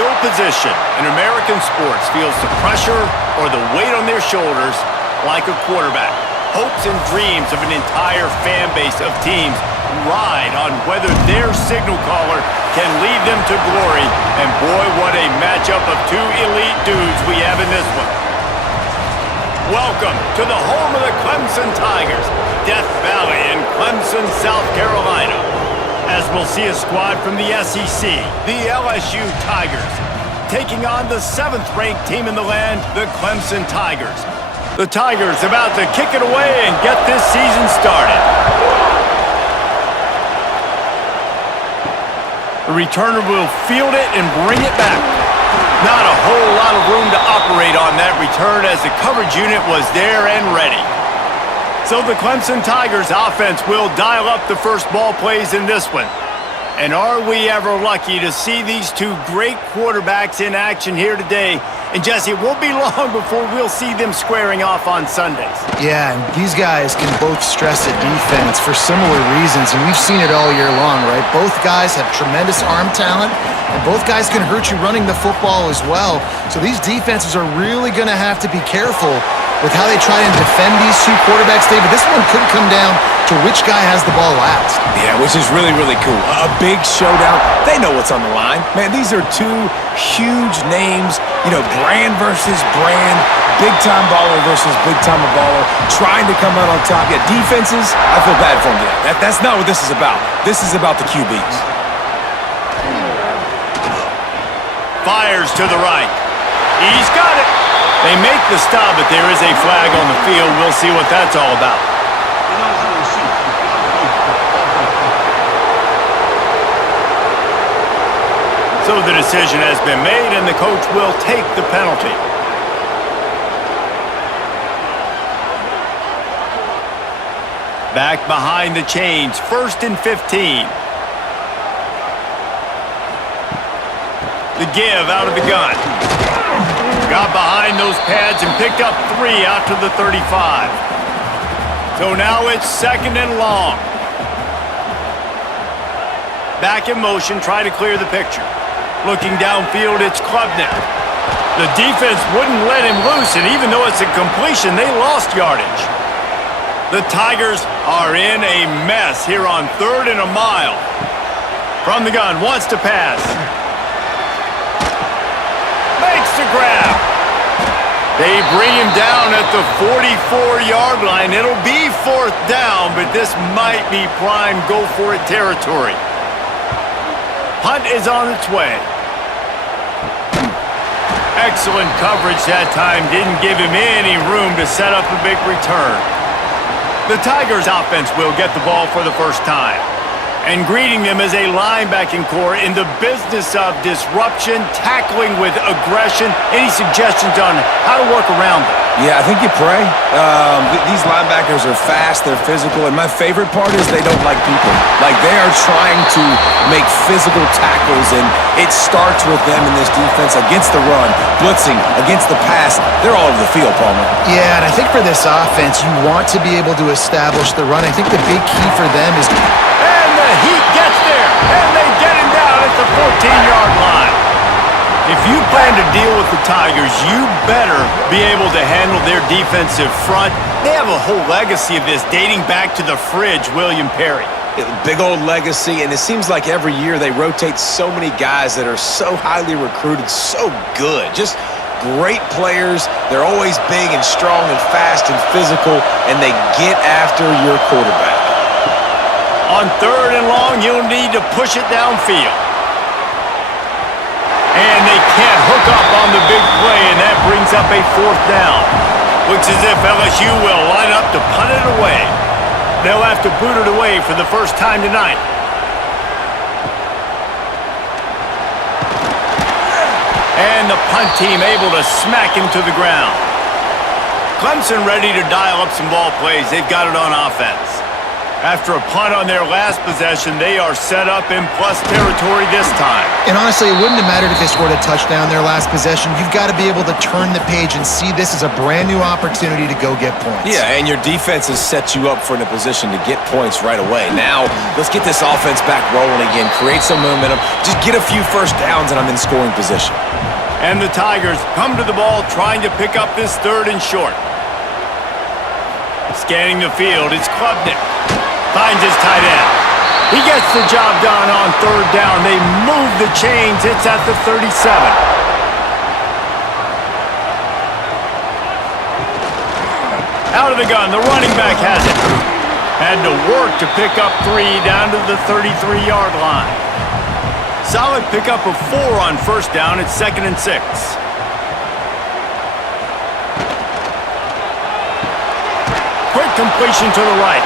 No position in American sports feels the pressure or the weight on their shoulders like a quarterback. Hopes and dreams of an entire fan base of teams ride on whether their signal caller can lead them to glory. And boy, what a matchup of two elite dudes we have in this one. Welcome to the home of the Clemson Tigers, Death Valley in Clemson, South Carolina. As we'll see a squad from the SEC, the LSU Tigers, taking on the 7th-ranked team in the land, the Clemson Tigers. The Tigers about to kick it away and get this season started. The returner will field it and bring it back. Not a whole lot of room to operate on that return as the coverage unit was there and ready. So the Clemson Tigers offense will dial up the first ball plays in this one. And are we ever lucky to see these two great quarterbacks in action here today? And Jesse, it won't be long before we'll see them squaring off on Sundays. Yeah, and these guys can both stress a defense for similar reasons, and we've seen it all year long, right? Both guys have tremendous arm talent, and both guys can hurt you running the football as well. So these defenses are really going to have to be careful with how they try and defend these two quarterbacks, David. This one could come down to which guy has the ball last. Yeah, which is really, really cool. A big showdown. They know what's on the line. Man, these are two huge names, you know, brand versus brand, big-time baller versus big-time baller, trying to come out on top. Yeah, defenses, I feel bad for them today. That's not what this is about. This is about the QBs. Fires to the right. He's got it. They make the stop, but there is a flag on the field. We'll see what that's all about. So the decision has been made, and the coach will take the penalty. Back behind the chains, 1st and 15. The give out of the gun. Got behind those pads and picked up 3 out to the 35. So now it's 2nd and long. Back in motion, try to clear the picture. Looking downfield, it's Klubnik. The defense wouldn't let him loose, and even though it's a completion, they lost yardage. The Tigers are in a mess here on 3rd and a mile. From the gun, wants to pass. Makes the grab. They bring him down at the 44-yard line. It'll be 4th down, but this might be prime go-for-it territory. Punt is on its way. Excellent coverage that time. Didn't give him any room to set up a big return. The Tigers offense will get the ball for the first time. And greeting them as a linebacking core in the business of disruption, tackling with aggression. Any suggestions on how to work around them? Yeah, I think you pray. These linebackers are fast, they're physical, and my favorite part is they don't like people. Like, they are trying to make physical tackles, and it starts with them in this defense against the run, blitzing, against the pass. They're all over the field, Palmer. Yeah, and I think for this offense, you want to be able to establish the run. I think the big key for them is... And the heat gets there, and they get him down at the 14-yard line. If you plan to deal with the Tigers, you better be able to handle their defensive front. They have a whole legacy of this dating back to the fridge, William Perry. Big old legacy, and it seems like every year they rotate so many guys that are so highly recruited, so good. Just great players. They're always big and strong and fast and physical, and they get after your quarterback. On 3rd and long, you'll need to push it downfield. And they can't hook up on the big play, and that brings up a 4th down. Looks as if LSU will line up to punt it away. They'll have to boot it away for the first time tonight. And the punt team able to smack him to the ground. Clemson ready to dial up some ball plays. They've got it on offense. After a punt on their last possession, they are set up in plus territory this time. And honestly, it wouldn't have mattered if they scored a touchdown their last possession. You've got to be able to turn the page and see this as a brand new opportunity to go get points. Yeah, and your defense has set you up for in a position to get points right away. Now, let's get this offense back rolling again, create some momentum, just get a few first downs, and I'm in scoring position. And the Tigers come to the ball trying to pick up this 3rd and short. Scanning the field, it's Klubnik. Finds his tight end. He gets the job done on 3rd down. They move the chains. It's at the 37. Out of the gun. The running back has it. Had to work to pick up 3 down to the 33-yard line. Solid pickup of 4 on 1st down. It's 2nd and 6. Quick completion to the right.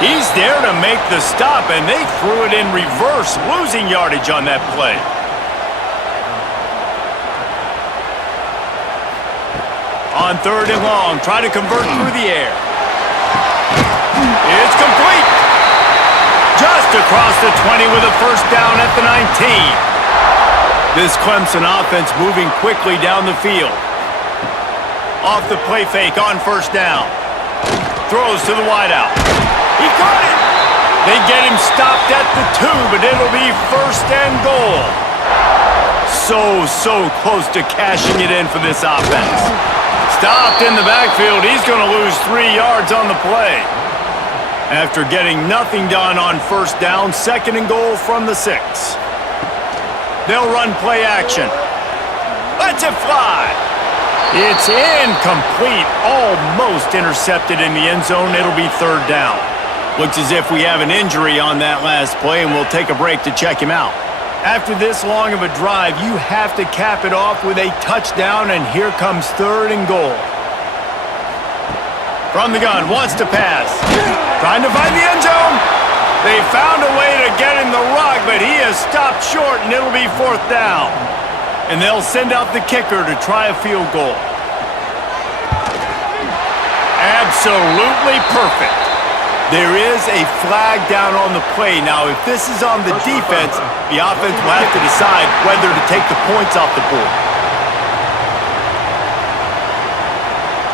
He's there to make the stop, and they threw it in reverse, losing yardage on that play. On 3rd and long, try to convert through the air. It's complete. Just across the 20 with a 1st down at the 19. This Clemson offense moving quickly down the field. Off the play fake on 1st down. Throws to the wideout. He caught it. They get him stopped at the 2, but it'll be 1st and goal. So close to cashing it in for this offense. Stopped in the backfield. He's going to lose 3 yards on the play. After getting nothing done on 1st down, 2nd and goal from the 6. They'll run play action. Lets it fly. It's incomplete. Almost intercepted in the end zone. It'll be 3rd down. Looks as if we have an injury on that last play, and we'll take a break to check him out. After this long of a drive, you have to cap it off with a touchdown, and here comes 3rd and goal. From the gun, wants to pass. Trying to find the end zone. They found a way to get in the rug, but he has stopped short, and it'll be 4th down. And they'll send out the kicker to try a field goal. Absolutely perfect. There is a flag down on the play. Now, if this is on the defense, the offense will have to decide whether to take the points off the board.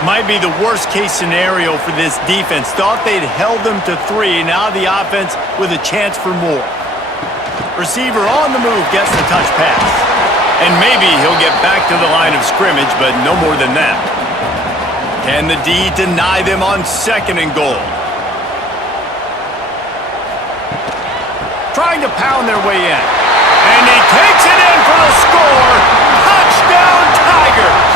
Might be the worst-case scenario for this defense. Thought they'd held them to 3. Now the offense with a chance for more. Receiver on the move gets the touch pass. And maybe he'll get back to the line of scrimmage, but no more than that. Can the D deny them on 2nd and goal? Trying to pound their way in. And he takes it in for the score. Touchdown, Tigers!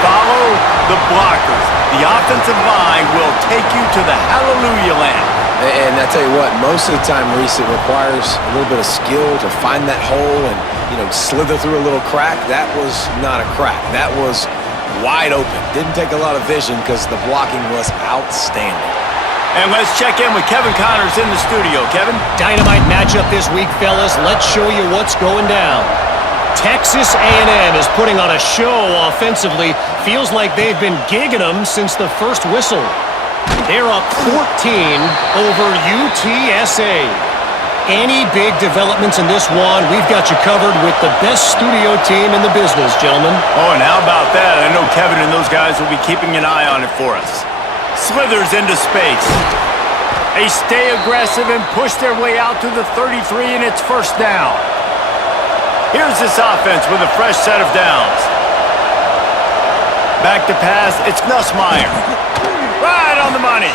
Follow the blockers. The offensive line will take you to the hallelujah land. And I tell you what, most of the time, Reese, it requires a little bit of skill to find that hole and, slither through a little crack. That was not a crack. That was wide open. Didn't take a lot of vision because the blocking was outstanding. And let's check in with Kevin Connors in the studio. Kevin? Dynamite matchup this week, fellas. Let's show you what's going down. Texas A&M is putting on a show offensively. Feels like they've been gigging them since the first whistle. They're up 14 over UTSA. Any big developments in this one, we've got you covered with the best studio team in the business, gentlemen. Oh, and how about that? I know Kevin and those guys will be keeping an eye on it for us. Slithers into space. They stay aggressive and push their way out to the 33, and it's 1st down. Here's this offense with a fresh set of downs. Back to pass, it's Nussmeier. Right on the money.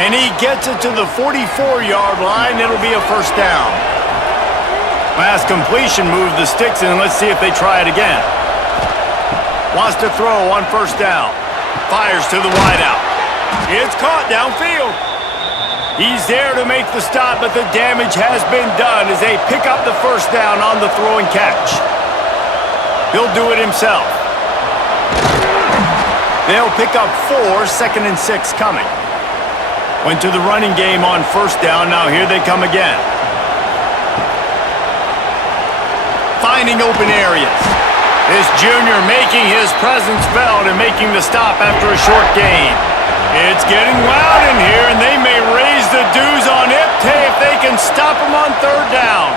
And he gets it to the 44-yard line. It'll be a 1st down. Last completion moved the sticks in. Let's see if they try it again. Wants to throw on 1st down. Fires to the wideout. It's caught downfield. He's there to make the stop, but the damage has been done as they pick up the 1st down on the throw and catch. He'll do it himself. They'll pick up 4, 2nd and 6 coming. Went to the running game on 1st down. Now here they come again. Finding open areas. This junior making his presence felt and making the stop after a short gain. It's getting loud in here, and they may the dues on Ipte if they can stop him on third down.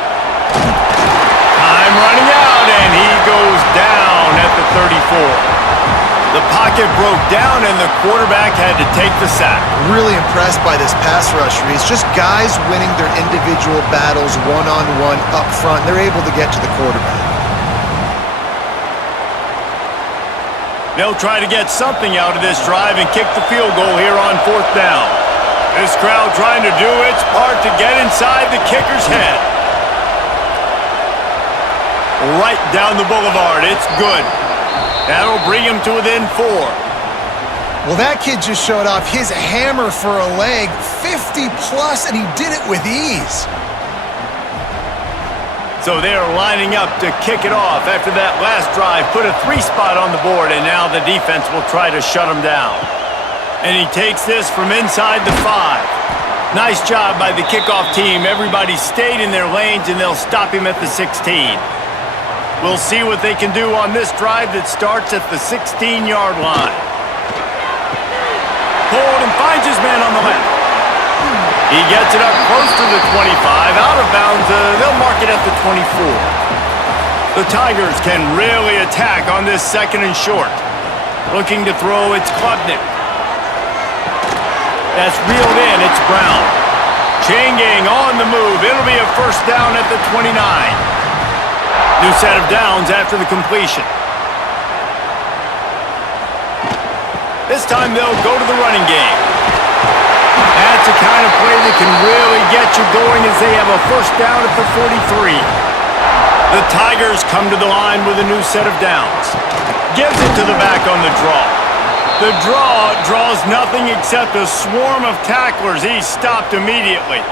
Time running out, and he goes down at the 34. The pocket broke down, and the quarterback had to take the sack. Really impressed by this pass rush, Reese. Just guys winning their individual battles one-on-one up front. They're able to get to the quarterback. They'll try to get something out of this drive and kick the field goal here on fourth down. This crowd trying to do its part to get inside the kicker's head. Right down the boulevard. It's good. That'll bring him to within 4. Well, that kid just showed off his hammer for a leg, 50-plus, and he did it with ease. So they're lining up to kick it off after that last drive. Put a 3 spot on the board, and now the defense will try to shut him down. And he takes this from inside the 5. Nice job by the kickoff team. Everybody stayed in their lanes, and they'll stop him at the 16. We'll see what they can do on this drive that starts at the 16-yard line. Pulled and finds his man on the left. He gets it up close to the 25. Out of bounds, they'll mark it at the 24. The Tigers can really attack on this second and short. Looking to throw, it's Klubnik. That's reeled in, it's Brown. Changing on the move. It'll be a first down at the 29. New set of downs after the completion. This time they'll go to the running game. That's the kind of play that can really get you going as they have a first down at the 43. The Tigers come to the line with a new set of downs. Gives it to the back on the draw. The draw draws nothing except a swarm of tacklers. He's stopped immediately.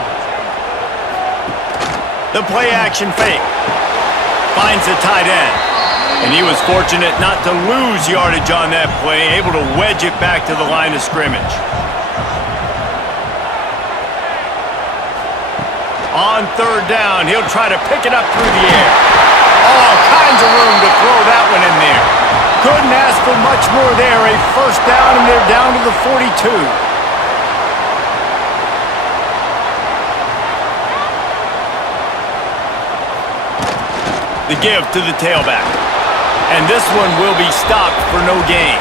The play action fake. Finds the tight end. And he was fortunate not to lose yardage on that play, able to wedge it back to the line of scrimmage. On third down, he'll try to pick it up through the air. All kinds of room to throw that one in there. Couldn't ask for much more there. A first down, and they're down to the 42. The give to the tailback. And this one will be stopped for no gain.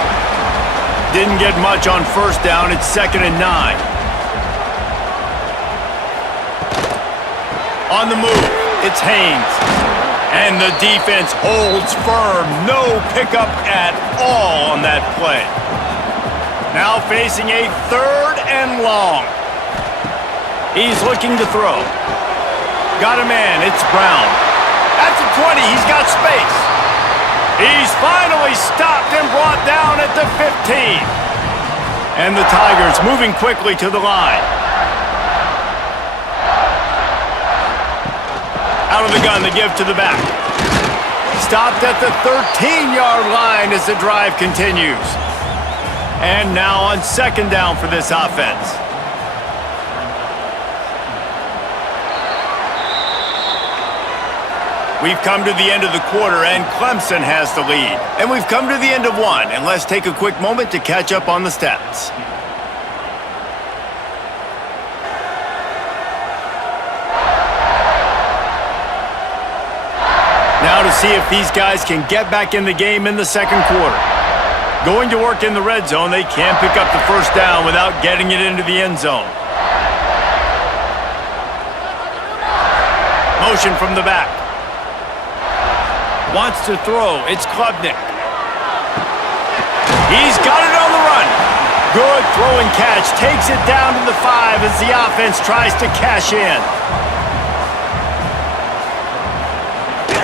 Didn't get much on first down. It's 2nd and 9. On the move, it's Haynes. And the defense holds firm. No pickup at all on that play. Now facing a 3rd and long. He's looking to throw. Got a man. It's Brown. At the 20, he's got space. He's finally stopped and brought down at the 15. And the Tigers moving quickly to the line. Out of the gun, the give to the back. Stopped at the 13-yard line as the drive continues. And now on 2nd down for this offense. We've come to the end of the quarter, and Clemson has the lead. And we've come to the end of one, and let's take a quick moment to catch up on the stats. Now to see if these guys can get back in the game in the second quarter. Going to work in the red zone, they can't pick up the first down without getting it into the end zone. Motion from the back. Wants to throw. It's Klubnik. He's got it on the run. Good throw and catch. Takes it down to the 5 as the offense tries to cash in.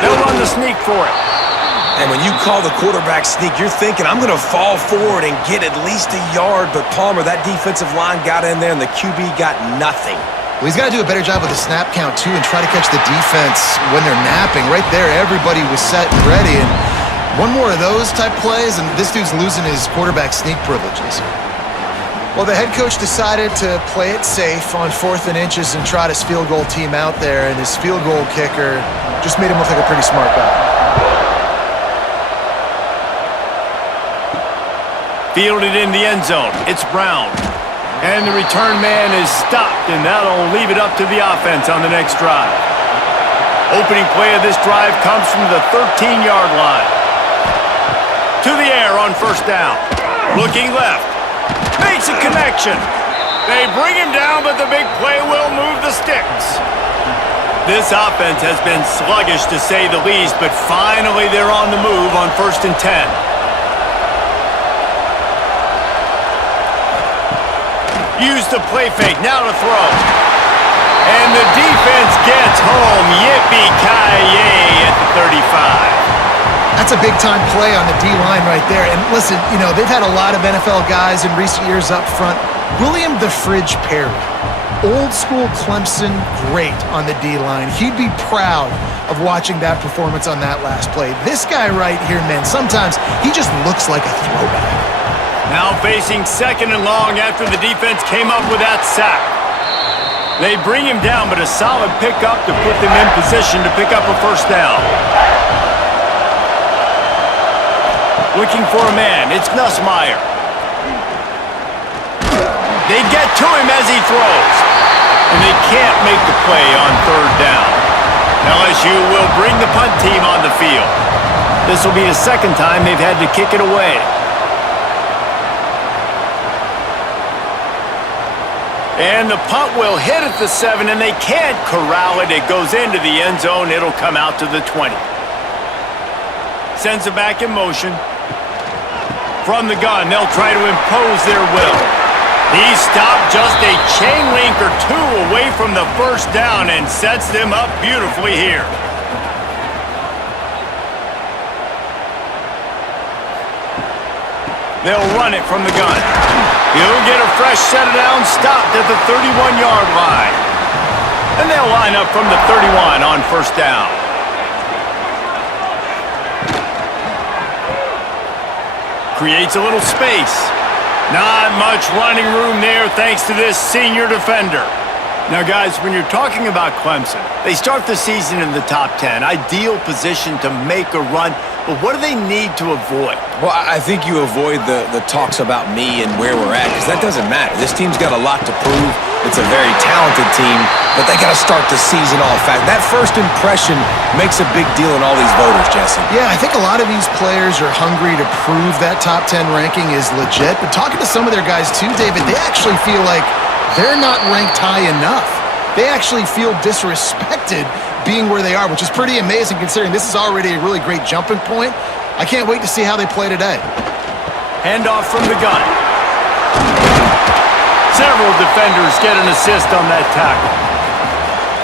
They'll run the sneak for it. And when you call the quarterback sneak, you're thinking, I'm going to fall forward and get at least a yard. But Palmer, that defensive line got in there, and the QB got nothing. Well, he's got to do a better job with the snap count, too, and try to catch the defense when they're napping. Right there, everybody was set and ready. And one more of those type plays, and this dude's losing his quarterback sneak privileges. Well, the head coach decided to play it safe on 4th and inches and trot his field goal team out there, and his field goal kicker just made him look like a pretty smart guy. Fielded in the end zone. It's Brown. And the return man is stopped, and that'll leave it up to the offense on the next drive. Opening play of this drive comes from the 13-yard line. To the air on first down. Looking left. Makes a connection. They bring him down, but the big play will move the sticks. This offense has been sluggish, to say the least, but finally they're on the move on 1st and 10. Use the play fake, now to throw. And the defense gets home. Yippee-ki-yay at the 35. That's a big-time play on the D-line right there. And listen, you know, they've had a lot of NFL guys in recent years up front. William the Fridge Perry, old-school Clemson, great on the D-line. He'd be proud of watching that performance on that last play. This guy right here, man, sometimes he just looks like a throwback. Now facing 2nd and long after the defense came up with that sack. They bring him down, but a solid pickup to put them in position to pick up a first down. Looking for a man, it's Nussmeier. They get to him as he throws, and they can't make the play on 3rd down. LSU will bring the punt team on the field. This will be the 2nd time they've had to kick it away. And the punt will hit at the 7, and they can't corral it. It goes into the end zone. It'll come out to the 20. Sends it back in motion. From the gun, they'll try to impose their will. He stopped just a chain link or two away from the first down and sets them up beautifully here. They'll run it from the gun. He'll get a fresh set of downs stopped at the 31-yard line. And they'll line up from the 31 on first down. Creates a little space. Not much running room there thanks to this senior defender. Now, guys, when you're talking about Clemson, they start the season in the top 10. Ideal position to make a run. But what do they need to avoid? Well, I think you avoid the talks about me and where we're at, because that doesn't matter. This team's got a lot to prove. It's a very talented team, but they got to start the season off fast. That first impression makes a big deal in all these voters, Jesse. Yeah, I think a lot of these players are hungry to prove that top 10 ranking is legit. But talking to some of their guys too, David, they actually feel like they're not ranked high enough. They actually feel disrespected being where they are, which is pretty amazing considering this is already a really great jumping point. I can't wait to see how they play today. Handoff from the gun. Several defenders get an assist on that tackle.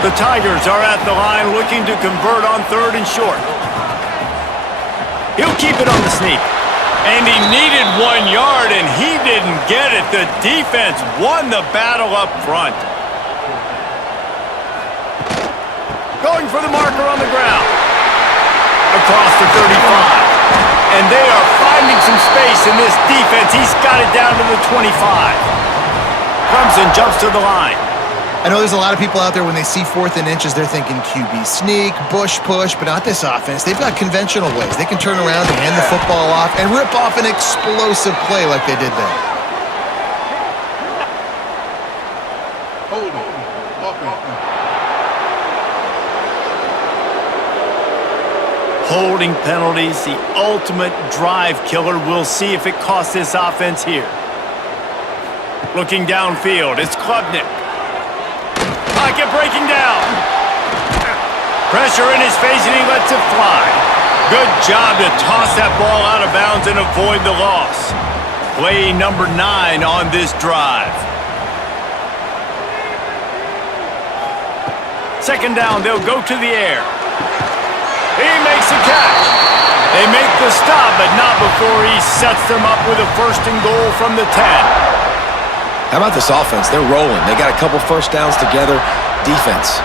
The Tigers are at the line looking to convert on 3rd and short. He'll keep it on the sneak. And he needed 1 yard, and he didn't get it. The defense won the battle up front. Going for the marker on the ground. Across the 35. And they are finding some space in this defense. He's got it down to the 25. Clemson jumps to the line. I know there's a lot of people out there when they see 4th and inches, they're thinking QB sneak, bush push, but not this offense. They've got conventional ways. They can turn around and hand the football off and rip off an explosive play like they did there. Holding penalties, the ultimate drive killer. We'll see if it costs this offense here. Looking downfield, it's Klubnik. Pocket breaking down. Pressure in his face, and he lets it fly. Good job to toss that ball out of bounds and avoid the loss. Play number 9 on this drive. 2nd down, they'll go to the air. He makes a catch. They make the stop, but not before he sets them up with a 1st and goal from the 10. How about this offense? They're rolling. They got a couple first downs together. Defense.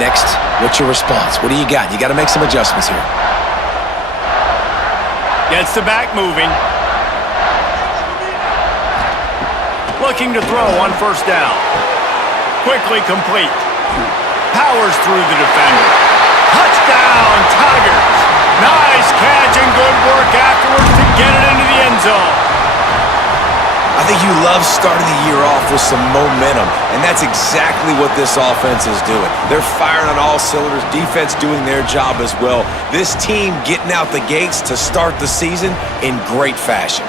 Next, what's your response? What do you got? You got to make some adjustments here. Gets the back moving. Looking to throw on 1st down. Quickly complete. Powers through the defender. Touchdown, Tigers. Nice catch and good work afterwards to get it into the end zone. I think you love starting the year off with some momentum, and that's exactly what this offense is doing. They're firing on all cylinders, defense doing their job as well. This team getting out the gates to start the season in great fashion.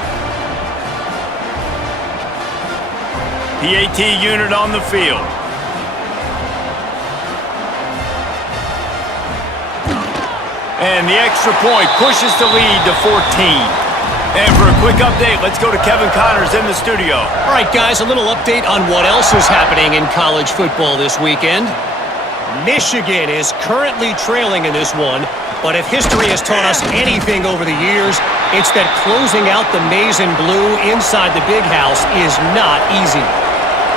PAT unit on the field. And the extra point pushes the lead to 14. And for a quick update, let's go to Kevin Connors in the studio. All right, guys, a little update on what else is happening in college football this weekend. Michigan is currently trailing in this one, but if history has taught us anything over the years, it's that closing out the maize and blue inside the big house is not easy.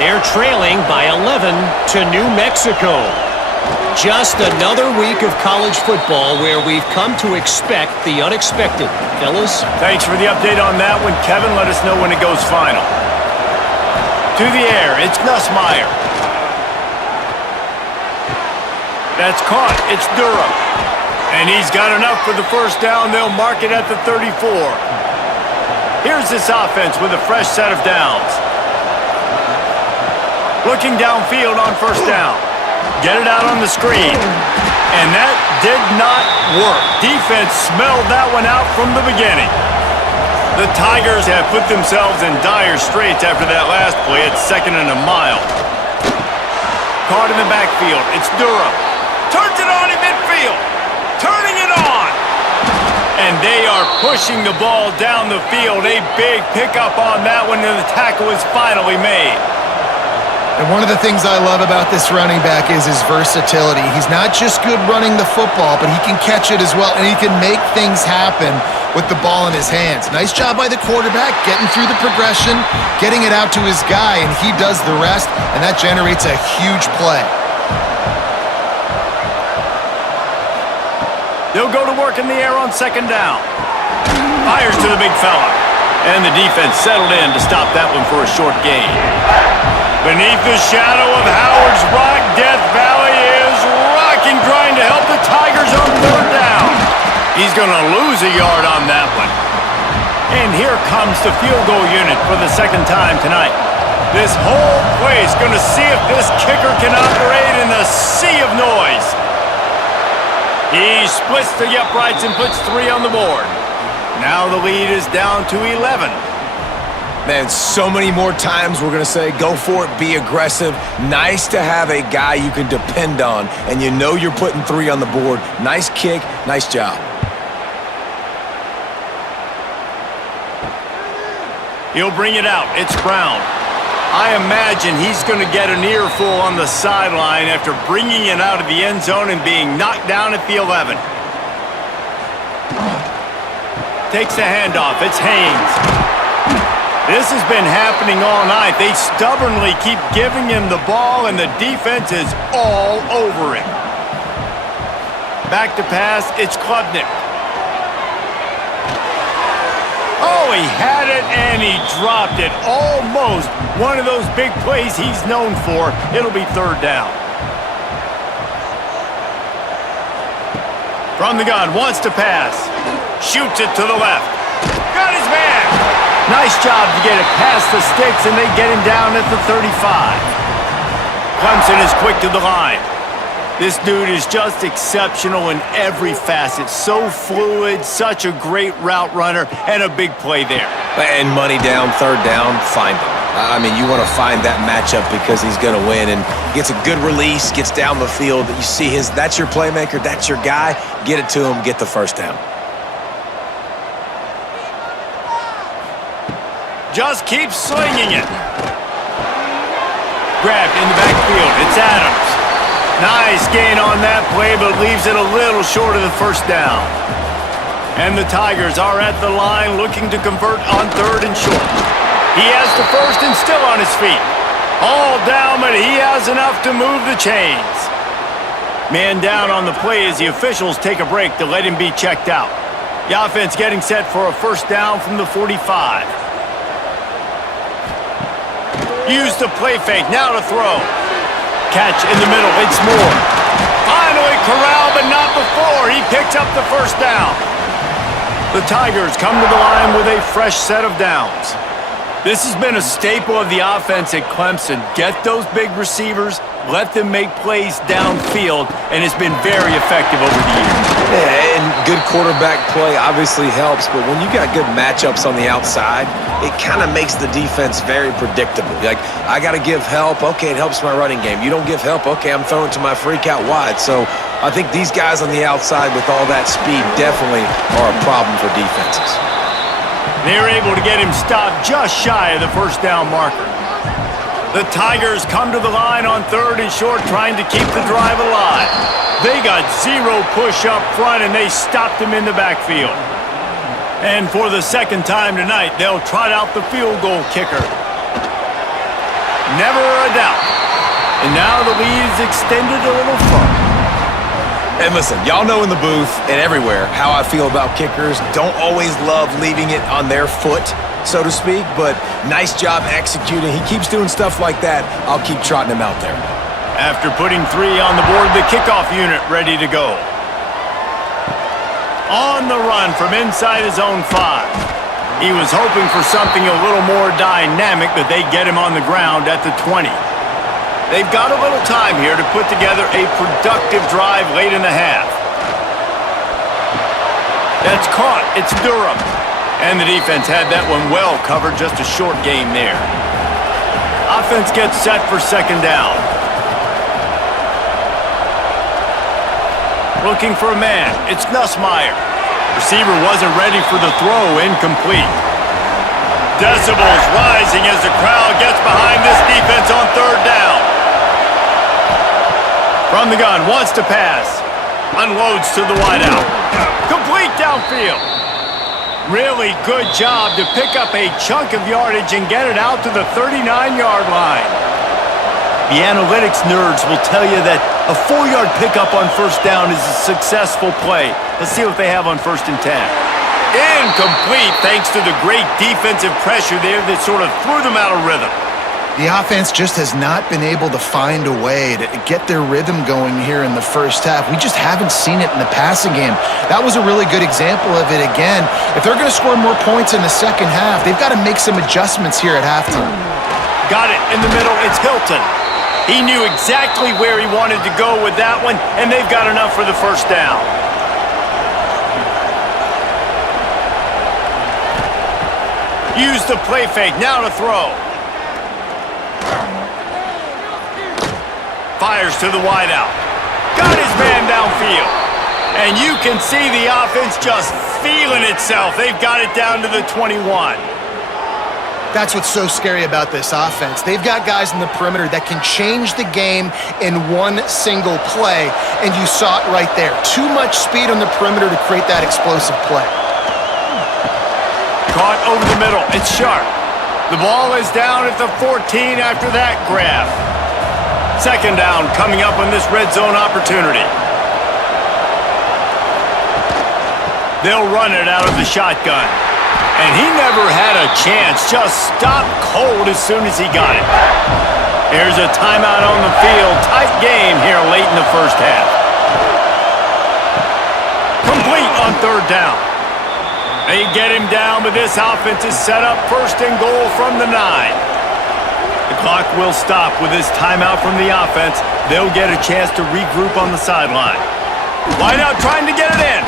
They're trailing by 11 to New Mexico. Just another week of college football where we've come to expect the unexpected. Fellas? Thanks for the update on that one, Kevin. Let us know when it goes final. To the air, it's Nussmeier. That's caught. It's Durham. And he's got enough for the first down. They'll mark it at the 34. Here's this offense with a fresh set of downs. Looking downfield on first down. Get it out on the screen. And that did not work. Defense smelled that one out from the beginning. The Tigers have put themselves in dire straits after that last play. It's 2nd and a mile. Caught in the backfield. It's Durham. Turns it on in midfield. Turning it on. And they are pushing the ball down the field. A big pickup on that one, and the tackle is finally made. And one of the things I love about this running back is his versatility. He's not just good running the football, but he can catch it as well, and he can make things happen with the ball in his hands. Nice job by the quarterback, getting through the progression, getting it out to his guy, and he does the rest, and that generates a huge play. They'll go to work in the air on 2nd down. Fires to the big fella. And the defense settled in to stop that one for a short gain. Beneath the shadow of Howard's Rock, Death Valley is rocking, trying to help the Tigers on 3rd down. He's going to lose a yard on that one. And here comes the field goal unit for the 2nd time tonight. This whole place going to see if this kicker can operate in the sea of noise. He splits the uprights and puts 3 on the board. Now the lead is down to 11. Man, so many more times we're going to say, go for it, be aggressive. Nice to have a guy you can depend on, and you know you're putting 3 on the board. Nice kick, nice job. He'll bring it out. It's Brown. I imagine he's going to get an earful on the sideline after bringing it out of the end zone and being knocked down at the 11. Takes the handoff. It's Haynes. This has been happening all night. They stubbornly keep giving him the ball, and the defense is all over him. Back to pass. It's Klubnik. Oh, he had it, and he dropped it. Almost one of those big plays he's known for. It'll be 3rd down. From the gun, wants to pass. Shoots it to the left. Got his man. Nice job to get it past the sticks, and they get him down at the 35. Clemson is quick to the line. This dude is just exceptional in every facet. So fluid, such a great route runner, and a big play there. And money down, 3rd down, find him. I mean, you want to find that matchup because he's going to win, and gets a good release, gets down the field. You see that's your playmaker, that's your guy. Get it to him, get the 1st down. Just keep slinging it. Grabbed in the backfield. It's Adams. Nice gain on that play, but leaves it a little short of the 1st down. And the Tigers are at the line looking to convert on 3rd and short. He has the 1st and still on his feet. All down, but he has enough to move the chains. Man down on the play as the officials take a break to let him be checked out. The offense getting set for a 1st down from the 45. Use the play fake, now to throw. Catch in the middle, it's Moore. Finally corralled, but not before. He picks up the 1st down. The Tigers come to the line with a fresh set of downs. This has been a staple of the offense at Clemson. Get those big receivers, let them make plays downfield, and it's been very effective over the years. Yeah, and good quarterback play obviously helps, but when you got good matchups on the outside, it kind of makes the defense very predictable. Like, I got to give help. Okay, it helps my running game. You don't give help. Okay, I'm throwing to my freak out wide. So I think these guys on the outside with all that speed definitely are a problem for defenses. They're able to get him stopped just shy of the first down marker. The Tigers come to the line on 3rd and short, trying to keep the drive alive. They got 0 push up front, and they stopped him in the backfield. And for the second time tonight, they'll trot out the field goal kicker. Never a doubt. And now the lead is extended a little further. And listen, y'all know in the booth and everywhere how I feel about kickers. Don't always love leaving it on their foot, so to speak, but nice job executing. He keeps doing stuff like that. I'll keep trotting him out there. After putting 3 on the board, the kickoff unit ready to go. On the run from inside his own 5. He was hoping for something a little more dynamic, but they get him on the ground at the 20. They've got a little time here to put together a productive drive late in the half. That's caught. It's Durham. And the defense had that one well covered, just a short game there. Offense gets set for 2nd down. Looking for a man. It's Nussmeier. Receiver wasn't ready for the throw. Incomplete. Decibels rising as the crowd gets behind this defense on 3rd down. From the gun, wants to pass. Unloads to the wideout. Complete downfield. Really good job to pick up a chunk of yardage and get it out to the 39-yard line. The analytics nerds will tell you that a 4-yard pickup on 1st down is a successful play. Let's see what they have on 1st and 10. Incomplete, thanks to the great defensive pressure there that sort of threw them out of rhythm. The offense just has not been able to find a way to get their rhythm going here in the first half. We just haven't seen it in the passing game. That was a really good example of it again. If they're going to score more points in the second half, they've got to make some adjustments here at halftime. Got it in the middle. It's Hilton. He knew exactly where he wanted to go with that one, and they've got enough for the 1st down. Use the play fake. Now to throw. Fires to the wideout. Got his man downfield. And you can see the offense just feeling itself. They've got it down to the 21. That's what's so scary about this offense. They've got guys in the perimeter that can change the game in one single play, and you saw it right there. Too much speed on the perimeter to create that explosive play. Caught over the middle. It's Sharp. The ball is down at the 14 after that grab. 2nd down coming up on this red zone opportunity. They'll run it out of the shotgun. And he never had a chance. Just stopped cold as soon as he got it. Here's a timeout on the field. Tight game here late in the first half. Complete on 3rd down. They get him down, but this offense is set up 1st and goal from the 9. The clock will stop with this timeout from the offense. They'll get a chance to regroup on the sideline. Wideout trying to get it in.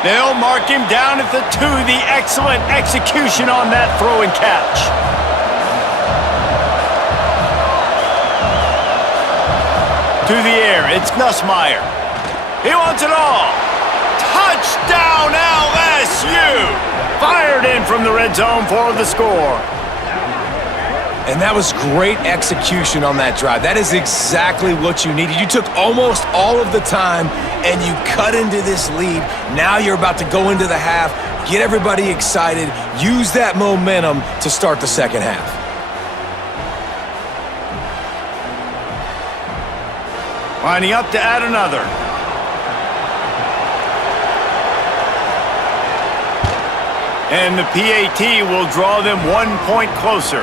They'll mark him down at the 2. The excellent execution on that throw and catch. To the air, it's Nussmeier. He wants it all. Touchdown LSU! Fired in from the red zone for the score. And that was great execution on that drive. That is exactly what you needed. You took almost all of the time, and you cut into this lead. Now you're about to go into the half, get everybody excited, use that momentum to start the second half. Lining up to add another. And the PAT will draw them 1 point closer.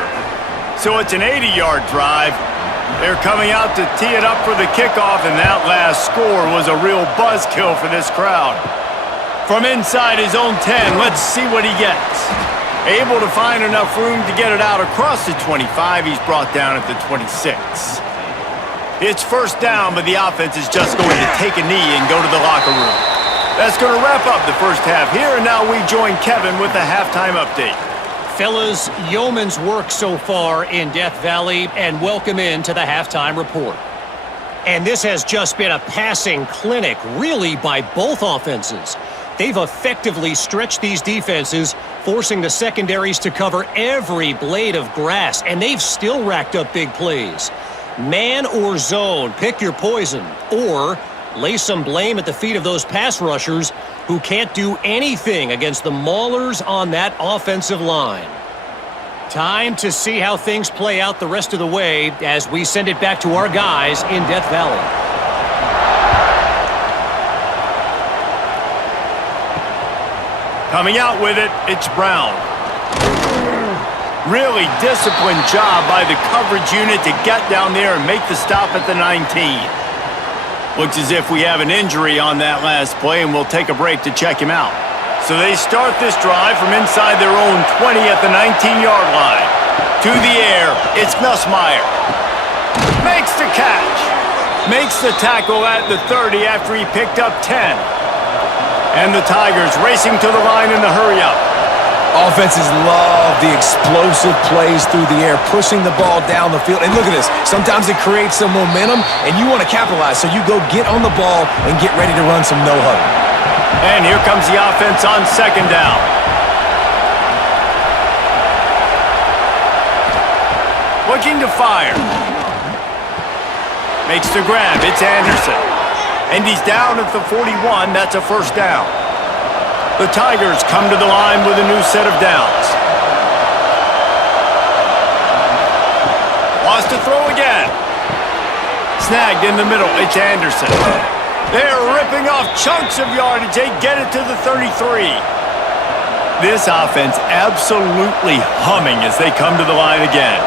So it's an 80-yard drive. They're coming out to tee it up for the kickoff, and that last score was a real buzzkill for this crowd. From inside his own 10, let's see what he gets. Able to find enough room to get it out across the 25. He's brought down at the 26. It's first down, but the offense is just going to take a knee and go to the locker room. That's going to wrap up the first half here, and now we join Kevin with the halftime update. Fellas, yeoman's work so far in Death Valley, and welcome into the halftime report. And this has just been a passing clinic, really, by both offenses. They've effectively stretched these defenses, forcing the secondaries to cover every blade of grass, and they've still racked up big plays. Man or zone, pick your poison, or lay some blame at the feet of those pass rushers who can't do anything against the maulers on that offensive line. Time to see how things play out the rest of the way as we send it back to our guys in Death Valley. Coming out with it, it's Brown. Really disciplined job by the coverage unit to get down there and make the stop at the 19. Looks as if we have an injury on that last play, and we'll take a break to check him out. So they start this drive from inside their own 20 at the 19-yard line. To the air, it's Nussmeier. Makes the catch. Makes the tackle at the 30 after he picked up 10. And the Tigers racing to the line in the hurry-up. Offenses love the explosive plays through the air, pushing the ball down the field. And look at this. Sometimes it creates some momentum, and you want to capitalize. So you go get on the ball and get ready to run some no-huddle. And here comes the offense on second down. Looking to fire. Makes the grab. It's Anderson. And he's down at the 41. That's a first down. The Tigers come to the line with a new set of downs. Wants to throw again. Snagged in the middle. It's Anderson. They're ripping off chunks of yardage. They get it to the 33. This offense absolutely humming as they come to the line again.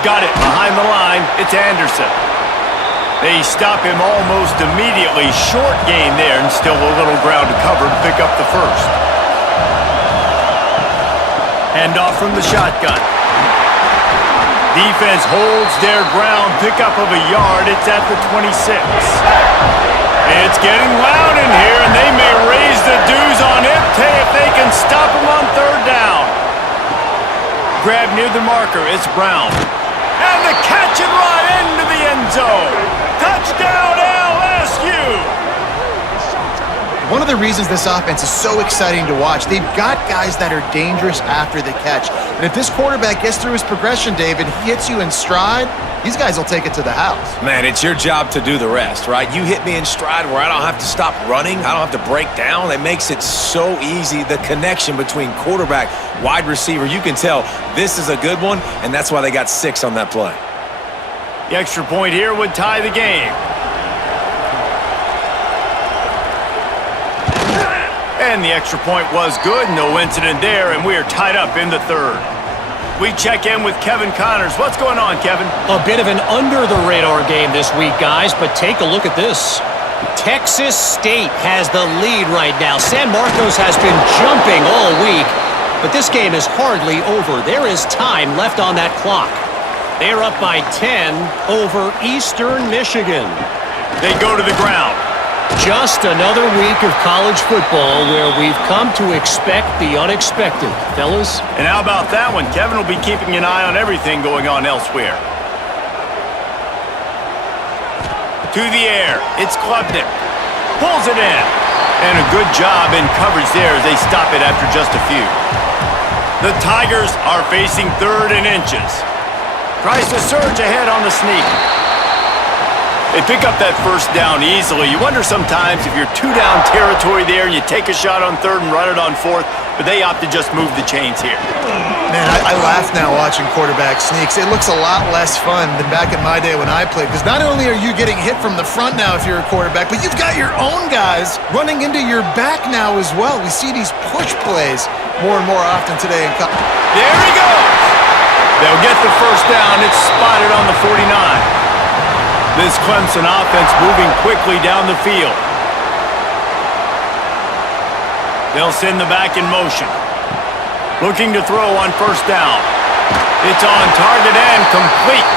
Got it behind the line. It's Anderson. They stop him almost immediately. Short gain there, and still a little ground to cover to pick up the first. Hand off from the shotgun. Defense holds their ground. Pickup of a yard. It's at the 26. It's getting loud in here, and they may raise the dues on it if they can stop him on third down. Grab near the marker. It's Brown. And the catch and run into the end zone. Touchdown, LSU! One of the reasons this offense is so exciting to watch, they've got guys that are dangerous after the catch. And if this quarterback gets through his progression, David, he hits you in stride, these guys will take it to the house. Man, it's your job to do the rest, right? You hit me in stride where I don't have to stop running. I don't have to break down. It makes it so easy. The connection between quarterback, wide receiver, you can tell this is a good one, and that's why they got 6 on that play. The extra point here would tie the game. And the extra point was good. No incident there, and we are tied up in the third. We check in with Kevin Connors. What's going on, Kevin? A bit of an under-the-radar game this week, guys, but take a look at this. Texas State has the lead right now. San Marcos has been jumping all week, but this game is hardly over. There is time left on that clock. They're up by 10 over Eastern Michigan. They go to the ground. Just another week of college football where we've come to expect the unexpected, fellas. And how about that one? Kevin will be keeping an eye on everything going on elsewhere. To the air, it's Klubnik. Pulls it in. And a good job in coverage there as they stop it after just a few. The Tigers are facing third and inches. Tries to surge ahead on the sneak. They pick up that first down easily. You wonder sometimes if you're 2-down territory there and you take a shot on third and run it on fourth, but they opt to just move the chains here. Man, I laugh now watching quarterback sneaks. It looks a lot less fun than back in my day when I played, because not only are you getting hit from the front now if you're a quarterback, but you've got your own guys running into your back now as well. We see these push plays more and more often today in college. There he goes! They'll get the first down. It's spotted on the 49. This Clemson offense moving quickly down the field. They'll send the back in motion. Looking to throw on first down. It's on target and complete.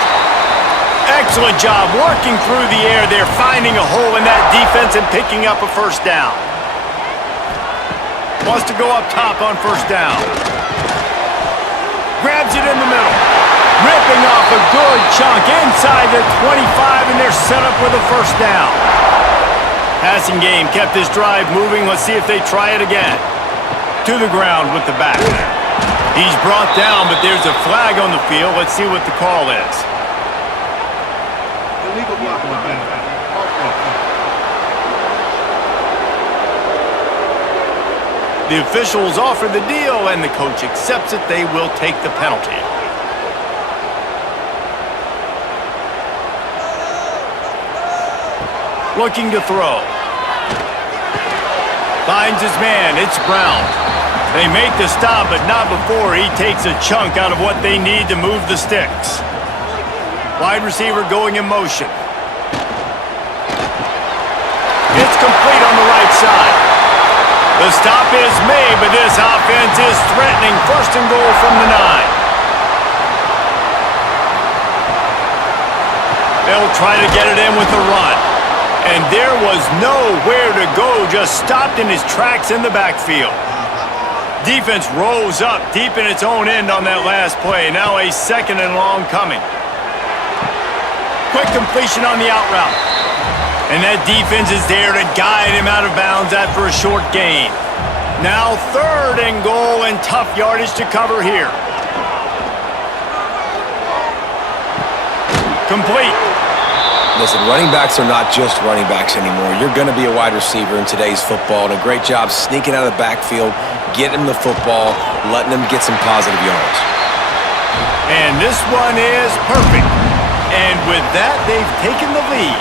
Excellent job working through the air there, finding a hole in that defense and picking up a first down. Wants to go up top on first down. Grabs it in the middle. Ripping off a good chunk inside the 25, and they're set up with a first down. Passing game kept this drive moving. Let's see if they try it again. To the ground with the back. He's brought down, but there's a flag on the field. Let's see what the call is. Illegal block on the back. The officials offer the deal, and the coach accepts it. They will take the penalty. Looking to throw. Finds his man. It's Brown. They make the stop, but not before he takes a chunk out of what they need to move the sticks. Wide receiver going in motion. It's complete on the right side. The stop is made, but this offense is threatening. First and goal from the 9. They'll try to get it in with the run. And there was nowhere to go, just stopped in his tracks in the backfield. Defense rose up deep in its own end on that last play. Now a second and long coming. Quick completion on the out route. And that defense is there to guide him out of bounds after a short gain. Now third and goal, and tough yardage to cover here. Complete. Listen, running backs are not just running backs anymore. You're going to be a wide receiver in today's football, and a great job sneaking out of the backfield, getting him the football, letting him get some positive yards. And this one is perfect. And with that, they've taken the lead.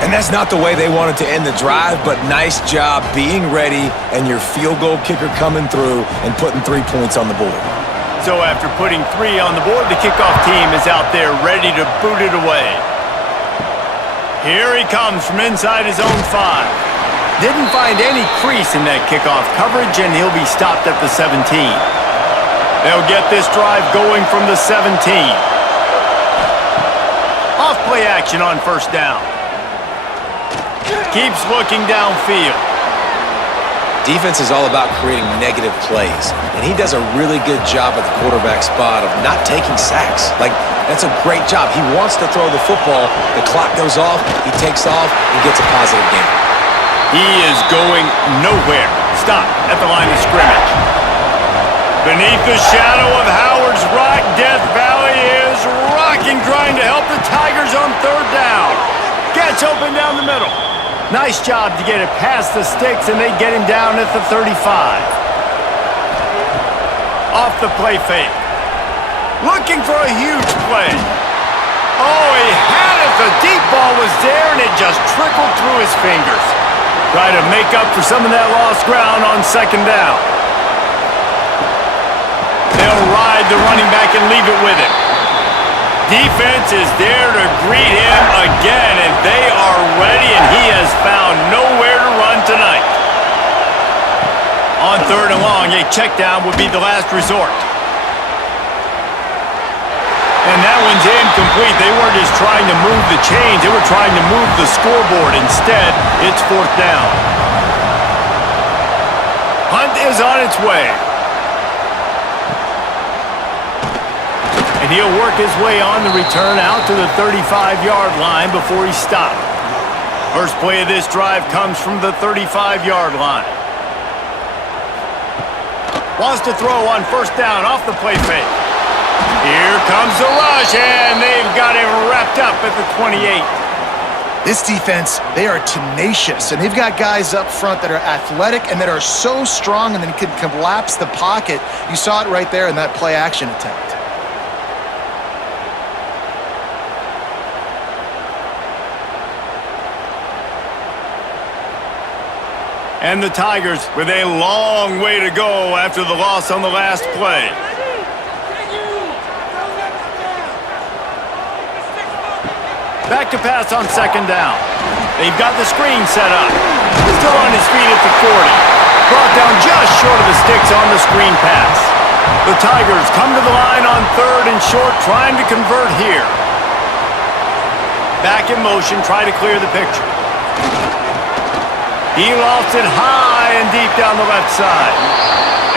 And that's not the way they wanted to end the drive, but nice job being ready and your field goal kicker coming through and putting 3 points on the board. So after putting 3 on the board, the kickoff team is out there ready to boot it away. Here he comes from inside his own 5. Didn't find any crease in that kickoff coverage, and he'll be stopped at the 17. They'll get this drive going from the 17. Off play action on first down. Keeps looking downfield. Defense is all about creating negative plays, and he does a really good job at the quarterback spot of not taking sacks. That's a great job. He wants to throw the football. The clock goes off, he takes off, and gets a positive gain. He is going nowhere. Stop at the line of scrimmage. Beneath the shadow of Howard's Rock, Death Valley is rocking, trying to help the Tigers on third down. Gets open down the middle. Nice job to get it past the sticks, and they get him down at the 35. Off the play fake. Looking for a huge play. Oh, he had it. The deep ball was there, and it just trickled through his fingers. Try to make up for some of that lost ground on second down. They'll ride the running back and leave it with him. Defense is there to greet him again, and they are ready, and he has found nowhere to run tonight. On third and long, a check down would be the last resort. And that one's incomplete. They weren't just trying to move the chains, they were trying to move the scoreboard. Instead, it's fourth down. Hunt is on its way. And he'll work his way on the return out to the 35-yard line before he's stopped. First play of this drive comes from the 35-yard line. Wants to throw on first down off the play fake. Here comes the rush, and they've got him wrapped up at the 28. This defense, they are tenacious, and they've got guys up front that are athletic and that are so strong and then can collapse the pocket. You saw it right there in that play action attempt. And the Tigers with a long way to go after the loss on the last play. Back to pass on second down. They've got the screen set up. Still on his feet at the 40. Brought down just short of the sticks on the screen pass. The Tigers come to the line on third and short, trying to convert here. Back in motion, try to clear the picture. He lofts it high and deep down the left side.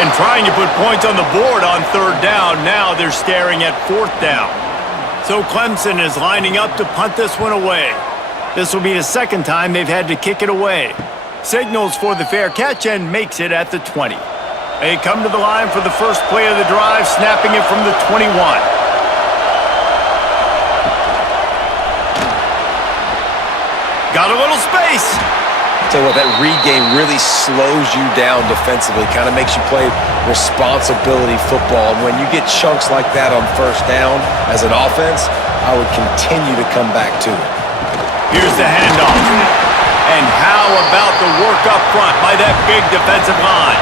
And trying to put points on the board on third down. Now they're staring at fourth down. So Clemson is lining up to punt this one away. This will be the second time they've had to kick it away. Signals for the fair catch and makes it at the 20. They come to the line for the first play of the drive, snapping it from the 21. Got a little space. Tell you what, that read game really slows you down defensively, kind of makes you play responsibility football. And when you get chunks like that on first down as an offense, I would continue to come back to it. Here's the handoff. And how about the work up front by that big defensive line?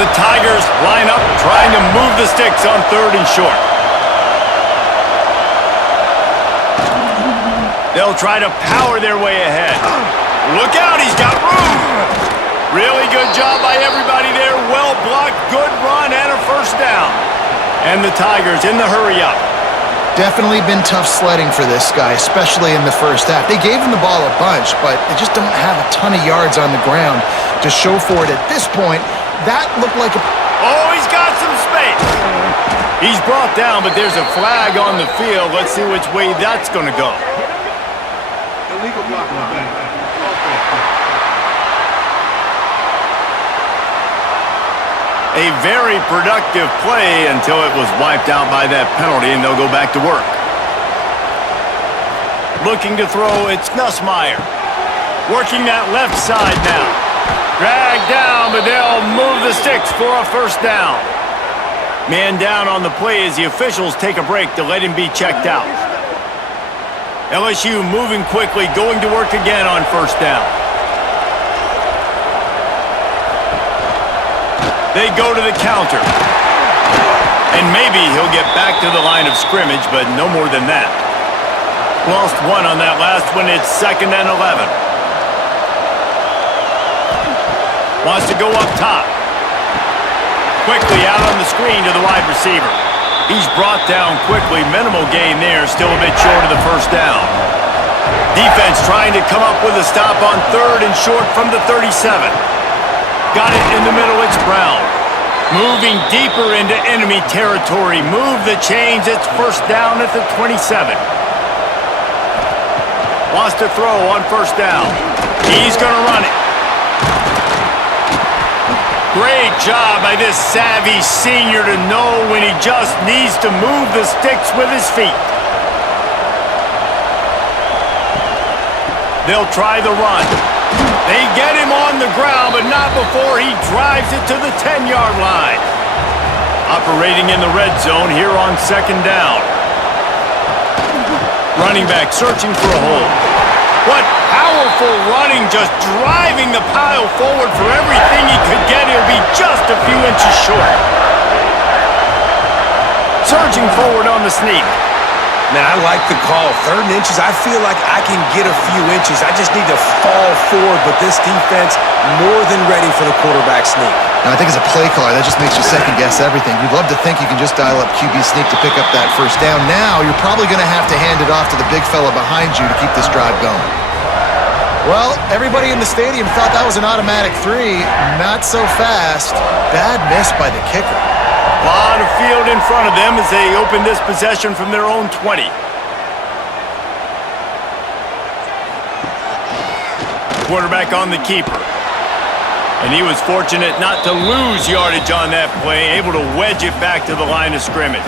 The Tigers line up trying to move the sticks on third and short. They'll try to power their way ahead. Look out, he's got room. Really good job by everybody there. Well blocked, good run, and a first down. And the Tigers in the hurry up. Definitely been tough sledding for this guy, especially in the first half. They gave him the ball a bunch, but they just don't have a ton of yards on the ground to show for it at this point. That looked like a... Oh, he's got some space. He's brought down, but there's a flag on the field. Let's see which way that's going to go. Illegal block. A very productive play until it was wiped out by that penalty, and they'll go back to work. Looking to throw, it's Nussmeier. Working that left side now. Dragged down, but they'll move the sticks for a first down. Man down on the play as the officials take a break to let him be checked out. LSU moving quickly, going to work again on first down. They go to the counter. And maybe he'll get back to the line of scrimmage, but no more than that. Lost one on that last one. It's 2nd and 11. Wants to go up top. Quickly out on the screen to the wide receiver. He's brought down quickly. Minimal gain there. Still a bit short of the first down. Defense trying to come up with a stop on third and short from the 37. Got it in the middle, it's Brown. Moving deeper into enemy territory. Move the chains, it's first down at the 27. Wants to throw on first down. He's going to run it. Great job by this savvy senior to know when he just needs to move the sticks with his feet. They'll try the run. They get him on the ground, but not before he drives it to the 10-yard line. Operating in the red zone here on second down. Running back searching for a hole. What powerful running, just driving the pile forward for everything he could get. He'll be just a few inches short. Surging forward on the sneak. Man, I like the call. 3rd and inches, I feel like I can get a few inches. I just need to fall forward, but this defense more than ready for the quarterback sneak. Now, I think as a play caller, that just makes you second-guess everything. You'd love to think you can just dial up QB sneak to pick up that first down. Now, you're probably going to have to hand it off to the big fella behind you to keep this drive going. Well, everybody in the stadium thought that was an automatic 3. Not so fast. Bad miss by the kicker. A lot of field in front of them as they open this possession from their own 20. Quarterback on the keeper. And he was fortunate not to lose yardage on that play, able to wedge it back to the line of scrimmage.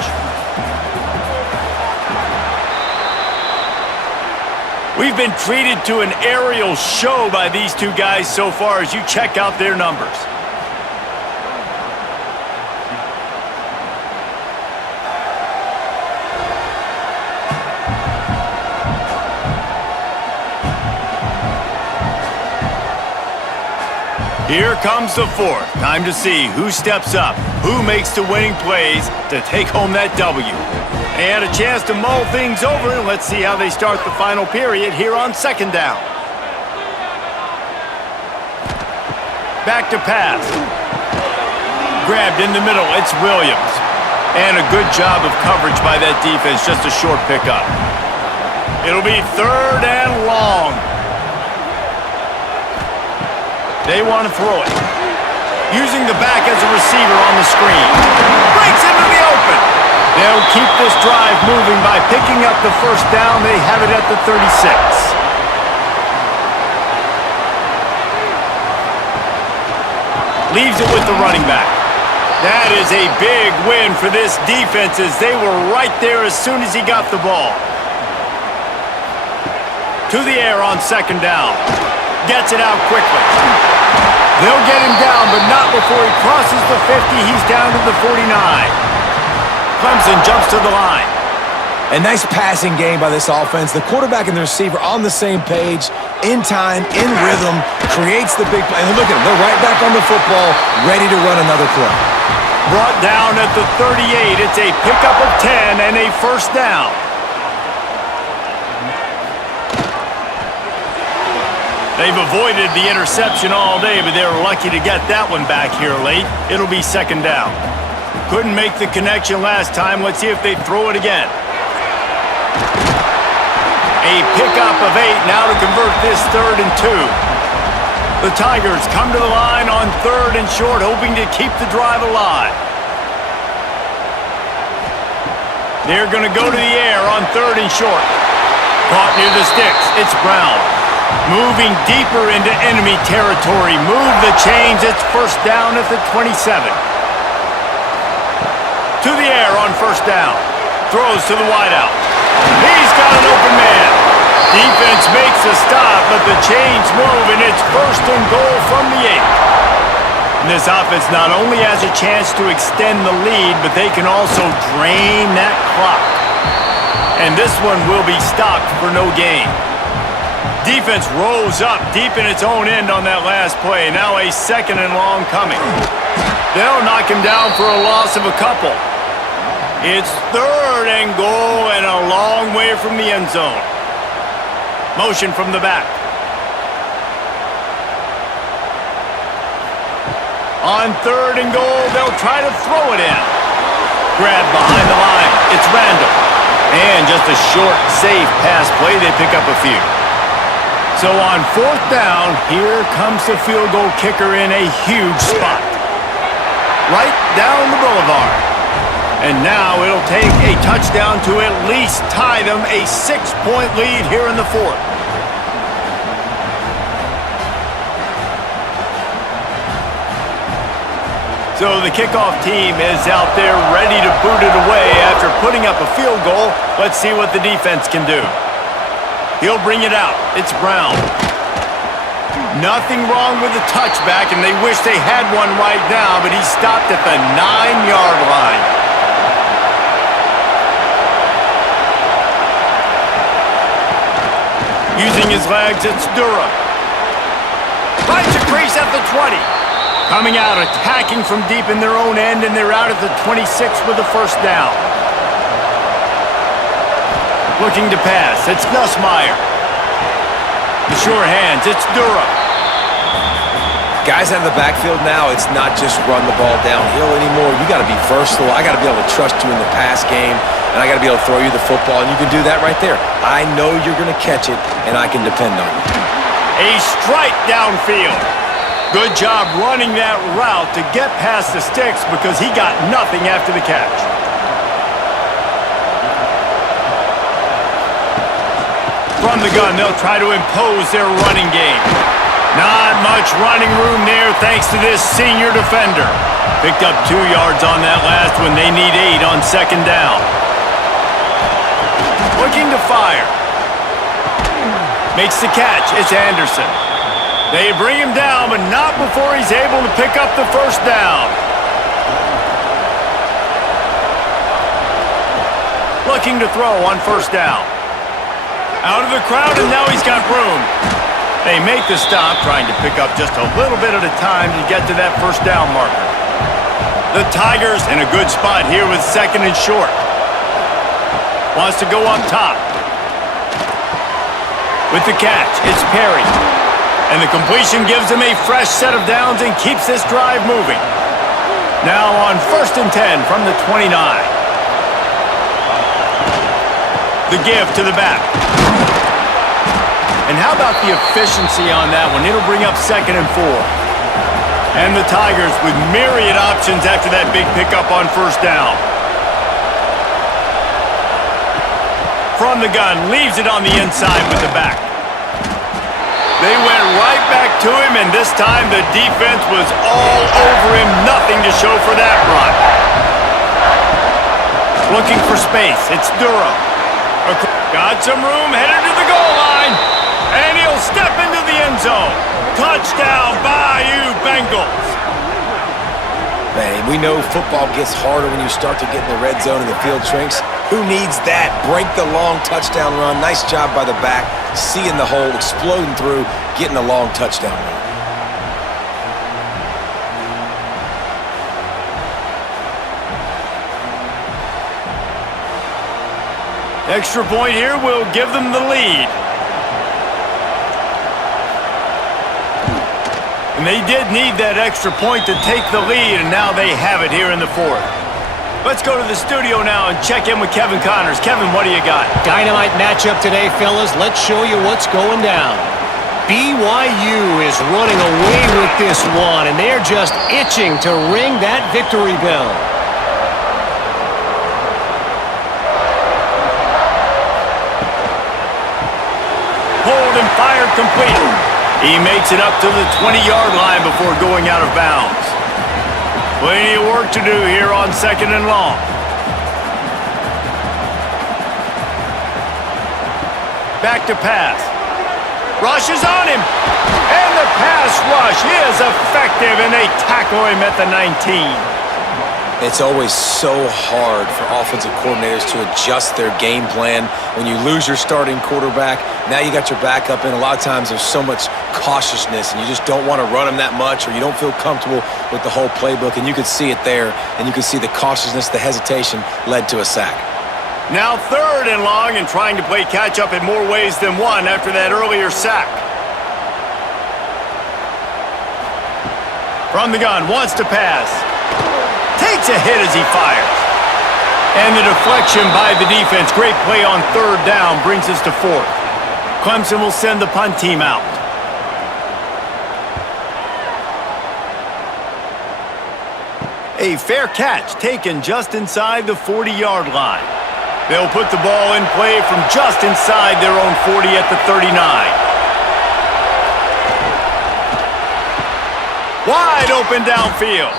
We've been treated to an aerial show by these two guys so far as you check out their numbers. Here comes the 4th. Time to see who steps up, who makes the winning plays to take home that W. And a chance to mull things over. Let's see how they start the final period here on second down. Back to pass. Grabbed in the middle. It's Williams. And a good job of coverage by that defense. Just a short pickup. It'll be third and long. They want to throw it. Using the back as a receiver on the screen. Breaks into the open. They'll keep this drive moving by picking up the first down. They have it at the 36. Leaves it with the running back. That is a big win for this defense as they were right there as soon as he got the ball. To the air on second down. Gets it out quickly. They'll get him down, but not before he crosses the 50. He's down to the 49. Clemson jumps to the line. A nice passing game by this offense. The quarterback and the receiver on the same page, in time, in rhythm, creates the big play. And look at them. They're right back on the football, ready to run another play. Brought down at the 38. It's a pickup of 10 and a first down. They've avoided the interception all day, but they're lucky to get that one back here late. It'll be second down. Couldn't make the connection last time. Let's see if they throw it again. A pickup of 8 now to convert this 3rd and 2. The Tigers come to the line on 3rd and short, hoping to keep the drive alive. They're going to go to the air on 3rd and short. Caught near the sticks. It's Brown. Moving deeper into enemy territory. Move the chains. It's first down at the 27. To the air on first down. Throws to the wideout. He's got an open man. Defense makes a stop, but the chains move, and it's first and goal from the 8. And this offense not only has a chance to extend the lead, but they can also drain that clock. And this one will be stopped for no gain. Defense rolls up deep in its own end on that last play. Now a second and long coming. They'll knock him down for a loss of a couple. It's 3rd and goal and a long way from the end zone. Motion from the back. On 3rd and goal, they'll try to throw it in. Grab behind the line. It's Randall. And just a short, safe pass play. They pick up a few. So on 4th down, here comes the field goal kicker in a huge spot. Right down the boulevard. And now it'll take a touchdown to at least tie them a 6-point lead here in the 4th. So the kickoff team is out there ready to boot it away after putting up a field goal. Let's see what the defense can do. He'll bring it out. It's Brown. Nothing wrong with the touchback, and they wish they had one right now, but he stopped at the 9-yard line. Using his legs, it's Durham. Finds a crease at the 20. Coming out, attacking from deep in their own end, and they're out at the 26 with the first down. Looking to pass, it's Nussmeier. The sure hands, it's Durham. Guys out of the backfield now, it's not just run the ball downhill anymore. You got to be versatile. I got to be able to trust you in the pass game, and I got to be able to throw you the football, and you can do that right there. I know you're going to catch it, and I can depend on you. A strike downfield. Good job running that route to get past the sticks because he got nothing after the catch. From the gun, they'll try to impose their running game. Not much running room there thanks to this senior defender. Picked up 2 yards on that last one. They need 8 on second down. Looking to fire. Makes the catch. It's Anderson. They bring him down, but not before he's able to pick up the first down. Looking to throw on first down. Out of the crowd, and now he's got room. They make the stop, trying to pick up just a little bit at a time to get to that first down marker. The Tigers in a good spot here with second and short. Wants to go up top. With the catch, it's Perry. And the completion gives him a fresh set of downs and keeps this drive moving. Now on 1st and 10 from the 29. The give to the back. And how about the efficiency on that one? It'll bring up 2nd and 4. And the Tigers with myriad options after that big pickup on 1st down. From the gun, leaves it on the inside with the back. They went right back to him, and this time the defense was all over him. Nothing to show for that run. Looking for space. It's Durham. Got some room, headed to the goal line. And he'll step into the end zone. Touchdown, Bayou Bengals. Man, we know football gets harder when you start to get in the red zone and the field shrinks. Who needs that? Break the long touchdown run. Nice job by the back. Seeing the hole, exploding through, getting a long touchdown run. Extra point here will give them the lead. And they did need that extra point to take the lead, and now they have it here in the 4th. Let's go to the studio now and check in with Kevin Connors. Kevin, what do you got? Dynamite matchup today, fellas. Let's show you what's going down. BYU is running away with this one, and they're just itching to ring that victory bell. Hold and fired complete. He makes it up to the 20-yard line before going out of bounds. Plenty of work to do here on 2nd and long. Back to pass. Rush is on him. And the pass rush is effective, and they tackle him at the 19. It's always so hard for offensive coordinators to adjust their game plan. When you lose your starting quarterback, now you got your backup in. A lot of times there's so much cautiousness, and you just don't want to run them that much, or you don't feel comfortable with the whole playbook, and you could see it there, and you could see the cautiousness, the hesitation led to a sack. Now 3rd and long, and trying to play catch-up in more ways than one after that earlier sack. From the gun, wants to pass. Takes a hit as he fires. And the deflection by the defense. Great play on 3rd down brings us to 4th. Clemson will send the punt team out. A fair catch taken just inside the 40-yard line. They'll put the ball in play from just inside their own 40 at the 39. Wide open downfield.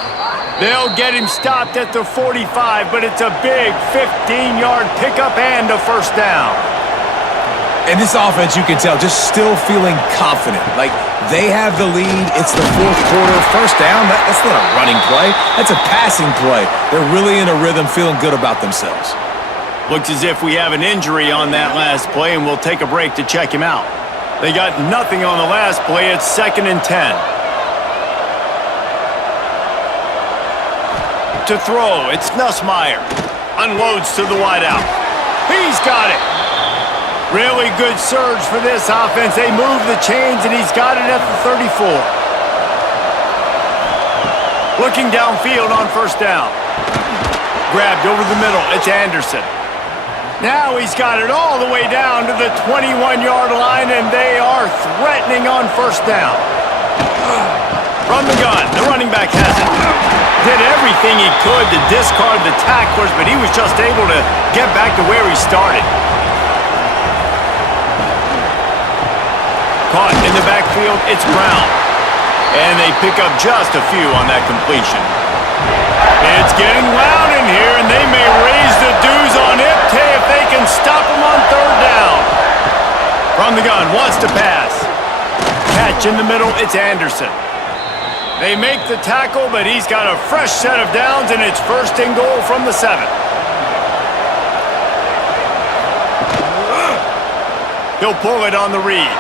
They'll get him stopped at the 45, but it's a big 15-yard pickup and a 1st down. And this offense, you can tell, just still feeling confident. Like, they have the lead. It's the 4th quarter. 1st down, that's not a running play. That's a passing play. They're really in a rhythm, feeling good about themselves. Looks as if we have an injury on that last play, and we'll take a break to check him out. They got nothing on the last play. It's 2nd and 10. To throw, it's Nussmeier. Unloads to the wideout. He's got it. Really good surge for this offense. They move the chains, and he's got it at the 34. Looking downfield on 1st down. Grabbed over the middle. It's Anderson. Now he's got it all the way down to the 21-yard line, and they are threatening on 1st down. From the gun, the running back has it. Did everything he could to discard the tacklers, but he was just able to get back to where he started. Caught in the backfield, it's Brown. And they pick up just a few on that completion. It's getting loud in here, and they may raise the dues on it if they can stop him on 3rd down. From the gun, wants to pass. Catch in the middle, it's Anderson. They make the tackle, but he's got a fresh set of downs, and it's 1st and goal from the 7. He'll pull it on the read.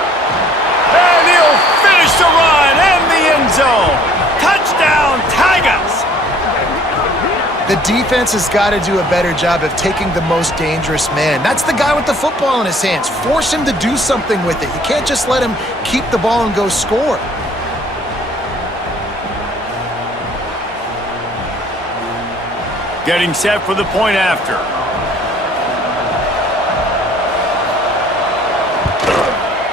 And he'll finish the run and the end zone. Touchdown, Tigers! The defense has got to do a better job of taking the most dangerous man. That's the guy with the football in his hands. Force him to do something with it. You can't just let him keep the ball and go score. Getting set for the point after.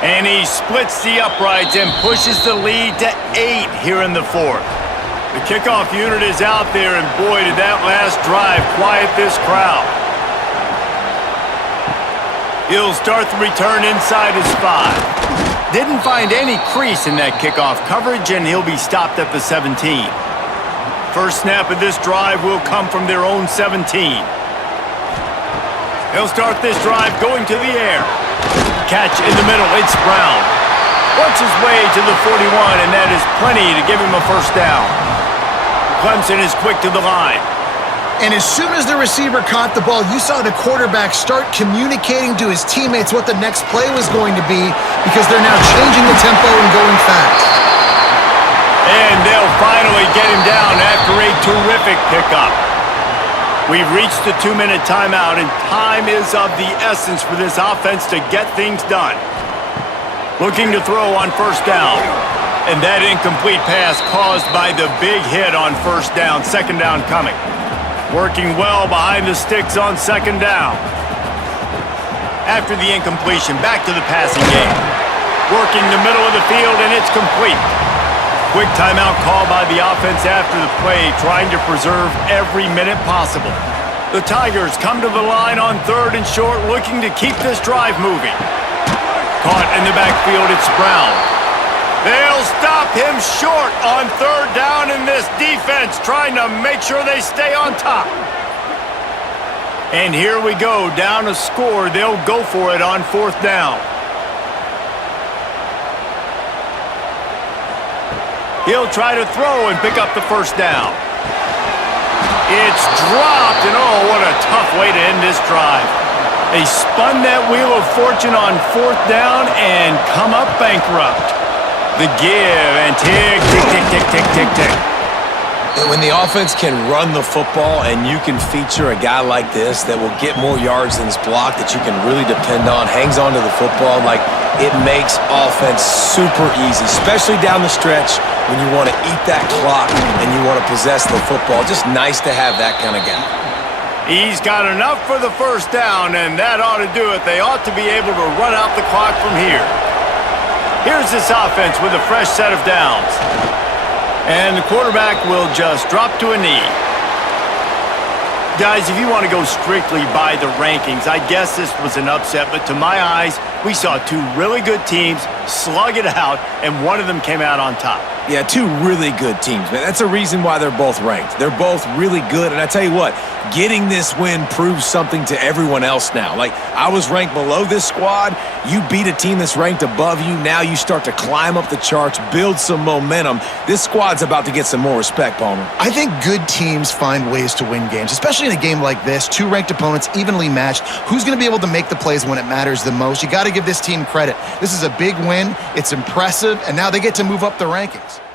And he splits the uprights and pushes the lead to 8 here in the fourth. The kickoff unit is out there, and boy, did that last drive quiet this crowd. He'll start the return inside his 5. Didn't find any crease in that kickoff coverage, and he'll be stopped at the 17. First snap of this drive will come from their own 17. He'll start this drive going to the air. Catch in the middle, it's Brown. Works his way to the 41, and that is plenty to give him a first down. Clemson is quick to the line. And as soon as the receiver caught the ball, you saw the quarterback start communicating to his teammates what the next play was going to be, because they're now changing the tempo and going fast. And they'll finally get him down after a terrific pickup. We've reached the 2-minute timeout, and time is of the essence for this offense to get things done. Looking to throw on first down. And that incomplete pass caused by the big hit on first down. Second down coming. Working well behind the sticks on second down. After the incompletion, back to the passing game. Working the middle of the field, and it's complete. Quick timeout call by the offense after the play, trying to preserve every minute possible. The Tigers come to the line on 3rd and short, looking to keep this drive moving. Caught in the backfield, it's Brown. They'll stop him short on 3rd down, in this defense trying to make sure they stay on top. And here we go, down a score. They'll go for it on 4th down. He'll try to throw and pick up the first down. It's dropped, and oh, what a tough way to end this drive. They spun that wheel of fortune on 4th down and come up bankrupt. The give, and tick, tick, tick, tick, tick, tick, tick. When the offense can run the football and you can feature a guy like this that will get more yards than his block, that you can really depend on, hangs on to the football, like, it makes offense super easy, especially down the stretch when you want to eat that clock and you want to possess the football. Just nice to have that kind of guy. He's got enough for the first down, and that ought to do it. They ought to be able to run out the clock from here. Here's this offense with a fresh set of downs. And the quarterback will just drop to a knee. Guys, if you want to go strictly by the rankings, I guess this was an upset, but to my eyes, we saw 2 really good teams slug it out, and one of them came out on top. Yeah, 2 really good teams, man. That's a reason why they're both ranked. They're both really good, and I tell you what, getting this win proves something to everyone else now. Like, I was ranked below this squad. You beat a team that's ranked above you. Now you start to climb up the charts, build some momentum. This squad's about to get some more respect, Palmer. I think good teams find ways to win games, especially in a game like this. 2 ranked opponents, evenly matched. Who's going to be able to make the plays when it matters the most? You got to give this team credit. This is a big win. It's impressive, and now they get to move up the rankings.